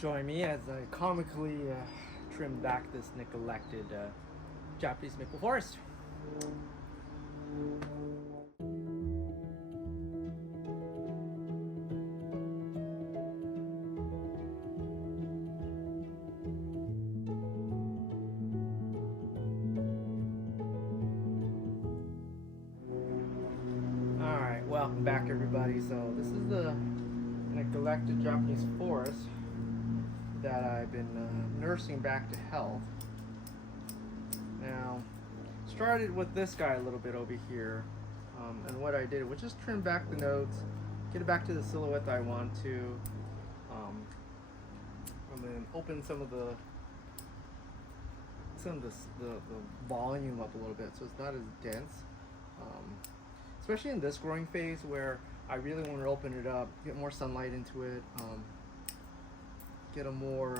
Join me as I comically trim back this neglected Japanese maple forest. Alright, welcome back everybody. So this is the neglected Japanese forest that I've been nursing back to health. Now, started with this guy a little bit over here, and what I did was just trim back the nodes, get it back to the silhouette that I want to, and then open some of the volume up a little bit so it's not as dense, especially in this growing phase where I really want to open it up, get more sunlight into it, get a more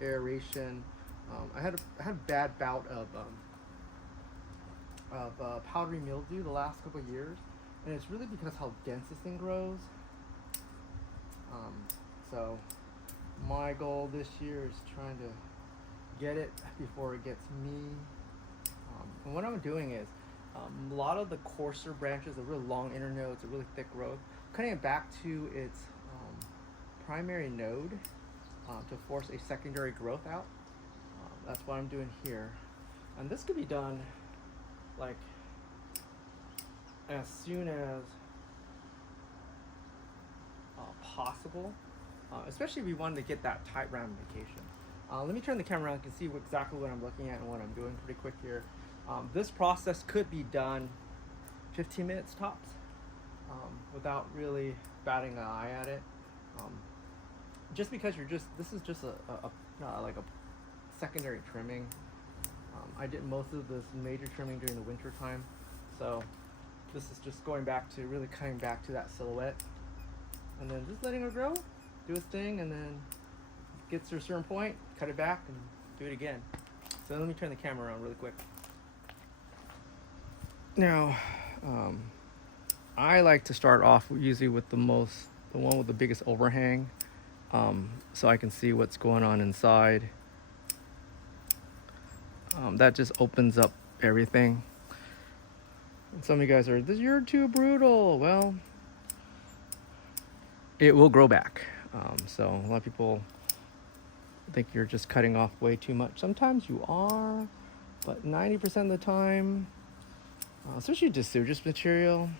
aeration. I had a bad bout of powdery mildew the last couple of years, and it's really because how dense this thing grows. So my goal this year is trying to get it before it gets me. And what I'm doing is a lot of the coarser branches, the really long internodes, the really thick growth, cutting it back to its primary node to force a secondary growth out. That's what I'm doing here, and this could be done like as soon as possible, especially if we wanted to get that tight ramification. Let me turn the camera around. You can see exactly what I'm looking at and what I'm doing pretty quick here. This process could be done 15 minutes tops without really batting an eye at it. Just because this is just like a secondary trimming. I did most of this major trimming during the winter time, so this is just going back to really cutting back to that silhouette, and then just letting it grow, do its thing, and then gets to a certain point, cut it back and do it again. So let me turn the camera around really quick. Now, I like to start off usually with the one with the biggest overhang, so I can see what's going on inside. That just opens up everything. And some of you guys are, you're too brutal. Well, it will grow back. So a lot of people think you're just cutting off way too much. Sometimes you are, but 90% of the time, especially deciduous material,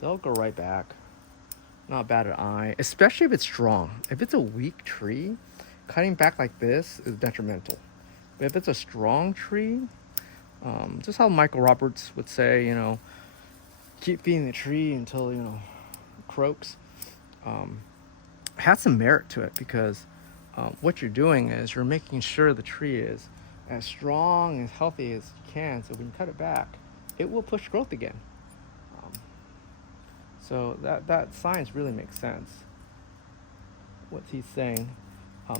they'll go right back. Not bad at eye, especially if it's strong. If it's a weak tree, cutting back like this is detrimental. But if it's a strong tree, just how Michael Roberts would say, keep feeding the tree until, it croaks, has some merit to it, because what you're doing is you're making sure the tree is as strong, as healthy as you can, so when you cut it back, it will push growth again. So that science really makes sense, what he's saying.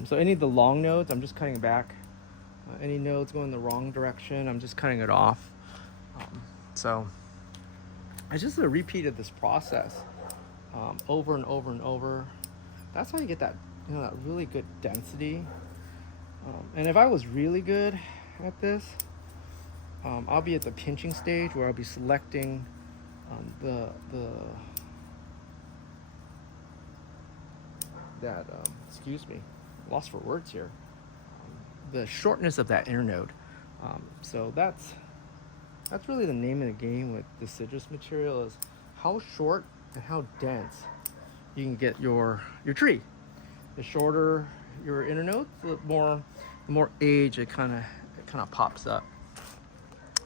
So any of the long nodes, I'm just cutting it back. Any nodes going the wrong direction, I'm just cutting it off. So I just repeated this process over and over and over. That's how you get that, that really good density. And if I was really good at this, I'll be at the pinching stage where I'll be selecting excuse me, lost for words here. The shortness of that internode. So that's really the name of the game with deciduous material, is how short and how dense you can get your tree. The shorter your internodes, the more age it kind of pops up.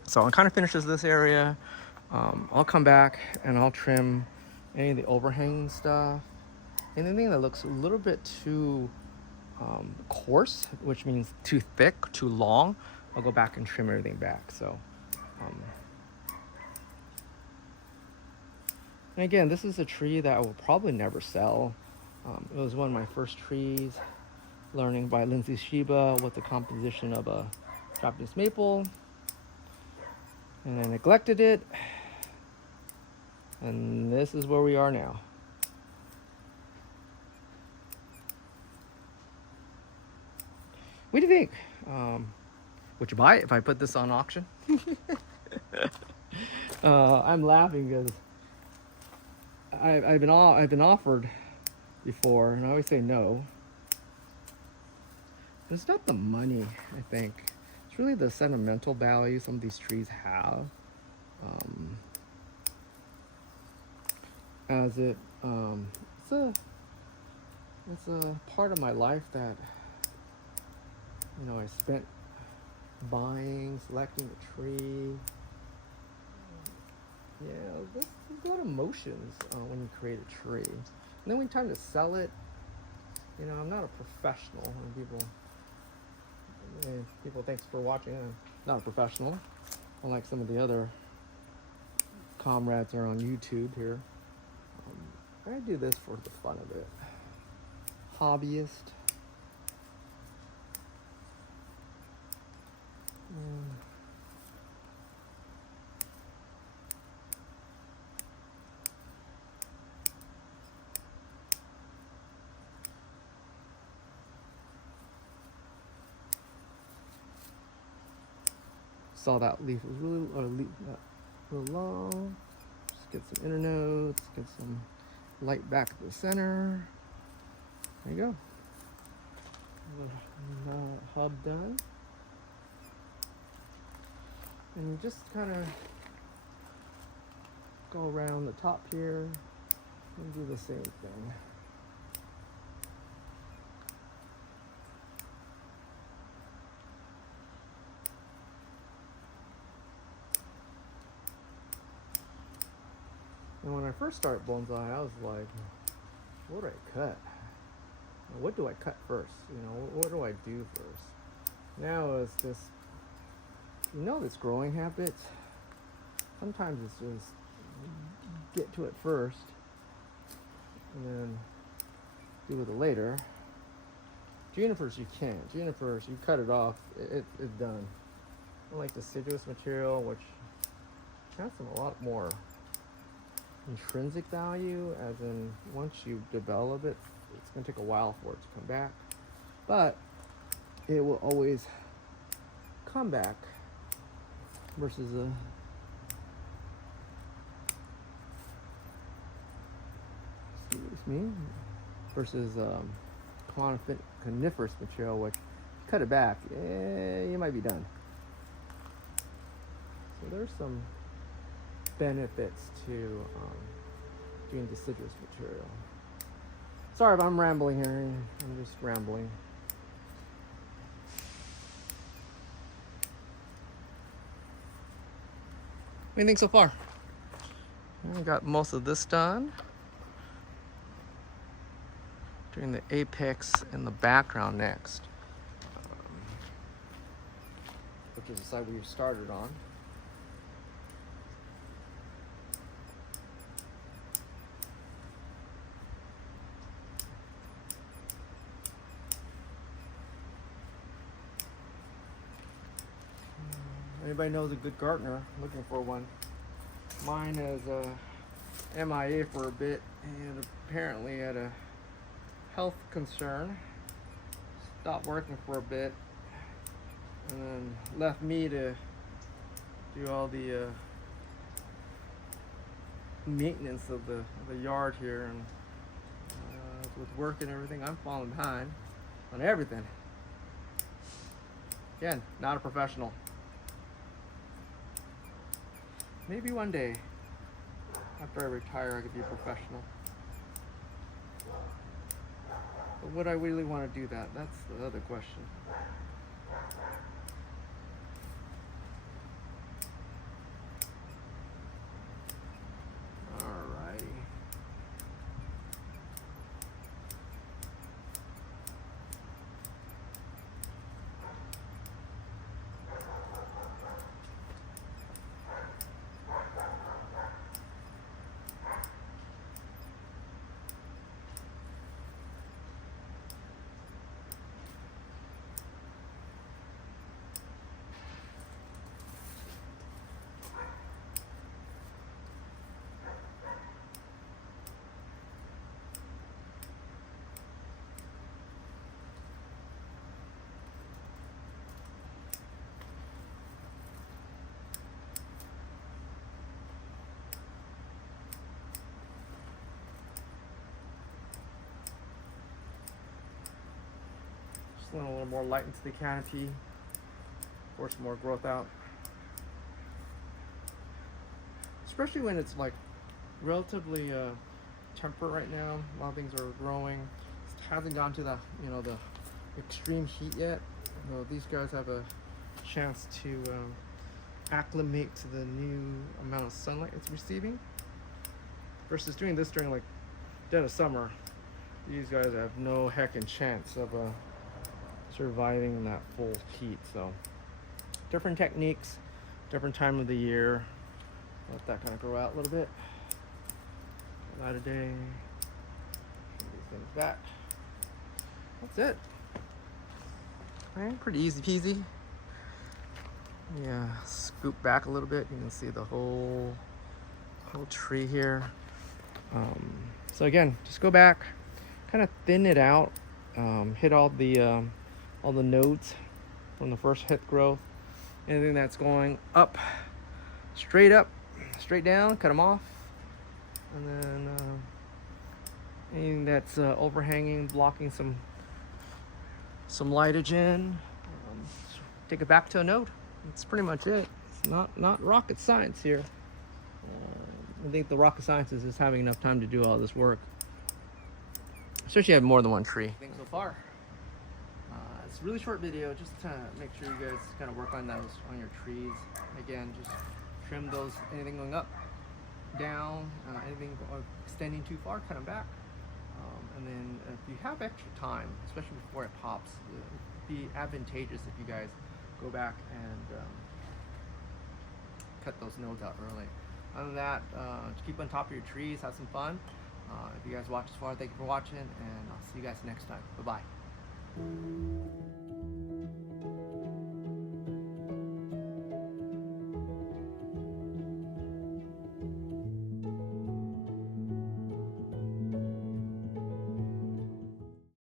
So it kind of finishes this area. I'll come back and I'll trim any of the overhang stuff. Anything that looks a little bit too coarse, which means too thick, too long, I'll go back and trim everything back. So and again, this is a tree that I will probably never sell. It was one of my first trees, learning by Lindsay Shiba what the composition of a Japanese maple, and I neglected it, and this is where we are now. What do you think? Would you buy it if I put this on auction? I'm laughing because I've been offered before, and I always say no. It's not the money, I think. It's really the sentimental value some of these trees have. As it's a part of my life that, you know, I spent buying, selecting a tree. Yeah, there's a lot of emotions when you create a tree. And then when time to sell it, you know, I'm not a professional. And people, thanks for watching. I'm not a professional, unlike some of the other comrades are on YouTube here. I do this for the fun of it. Hobbyist. Saw that leaf was really long. Just get some inner nodes, get some light back to the center. There you go. The hub done. And you just kind of go around the top here and do the same thing. And when I first started bonsai, I was like, what do I cut? What do I cut first? You know, what do I do first? Now it's just, you know, this growing habit. Sometimes it's just get to it first and then do with it later. Junipers you can't. Junipers, you cut it off, it's done. Unlike deciduous material, which has a lot more intrinsic value, as in once you develop it, it's going to take a while for it to come back, but it will always come back, versus coniferous material, which cut it back, you might be done. So there's some benefits to doing deciduous material. Sorry if I'm rambling here. I'm just rambling. What do you think so far? I got most of this done. Doing the apex in the background next, which is the side we started on. Anybody knows a good gardener? Looking for one. Mine is MIA for a bit, and apparently had a health concern. Stopped working for a bit, and then left me to do all the maintenance of the yard here. And with work and everything, I'm falling behind on everything. Again, not a professional. Maybe one day, after I retire, I could be a professional. But would I really want to do that? That's the other question. Alrighty. let a little more light into the canopy, force more growth out. Especially when it's like relatively temperate right now. A lot of things are growing. It hasn't gone to the the extreme heat yet. So these guys have a chance to acclimate to the new amount of sunlight it's receiving. Versus doing this during like dead of summer, these guys have no heckin' chance of surviving that full heat. So different techniques, different time of the year. Let that kind of grow out a little bit. Light of day. Bring these things back. That's it. Right, pretty easy peasy. Yeah, scoop back a little bit. You can see the whole tree here. So again, just go back, kind of thin it out, hit all the nodes from the first hip growth. Anything that's going up, straight down, cut them off. And then anything that's overhanging, blocking some lightage in, take it back to a node. That's pretty much it. It's not rocket science here. I think the rocket science is just having enough time to do all this work. Especially if you have more than one tree. Things so far. It's a really short video, just to make sure you guys kind of work on those on your trees. Again, just trim those, anything going up, down, anything extending too far, cut them back. And then if you have extra time, especially before it pops, it'd be advantageous if you guys go back and cut those nodes out early. Other than that, just keep on top of your trees, have some fun. If you guys watched this far, thank you for watching, and I'll see you guys next time. Bye-bye.